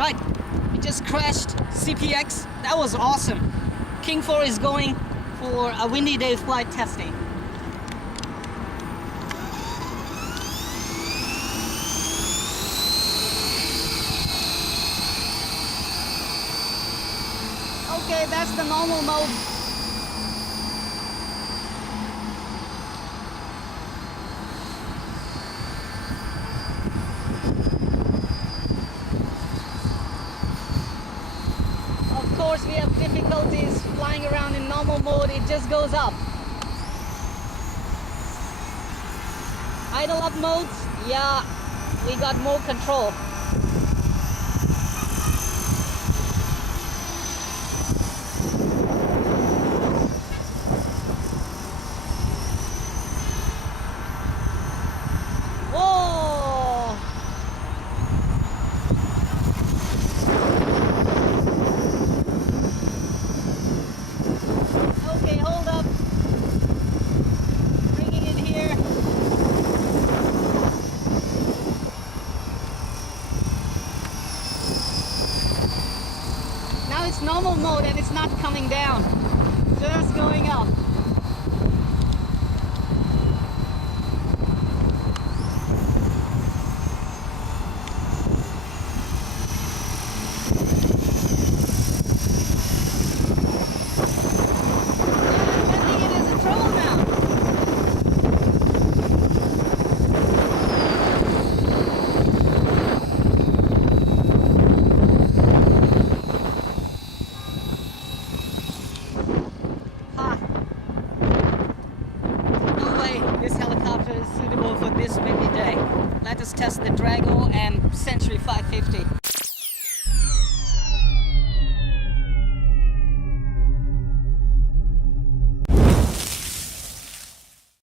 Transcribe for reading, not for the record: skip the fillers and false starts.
Right, we just crashed CPX. That was awesome. King 4 is going for a windy day flight testing. Okay, that's the normal mode. Of course, we have difficulties flying around in normal mode. It just goes up. Idle up modes, yeah, we got more control. Whoa! Okay, hold up. Bringing it here. Now it's normal mode and it's not coming down, just going up. This helicopter is suitable for this windy day. Let us test the Drago and Century 550.